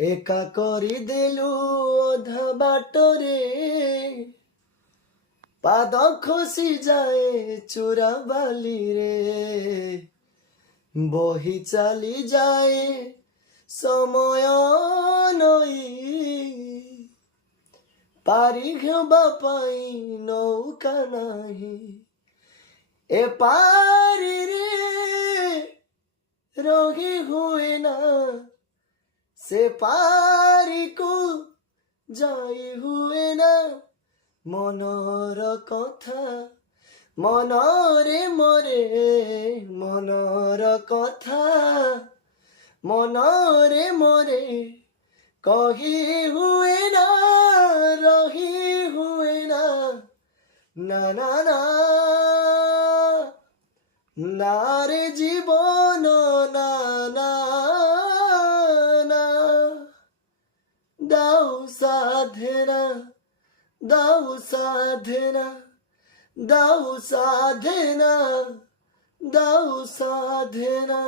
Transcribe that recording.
একা করি দেলু অধা বাটরে পাদ খসি যায় চূড়া বালি রে বহি চালি যায় সময় নই পারি ঘেবা পাই নৌকা নাহি এ পারি রে রহি হুয়ে না সে পারি কো যাই হুয়ে না মনর কথা মনরে মরে মনর কথা মনরে মরে কহি হুয়ে না রহি হুয়ে না না না না না রে জীবন না না না দাও সাধনা দাও সাধনা দাও সাধনা দাও সাধনা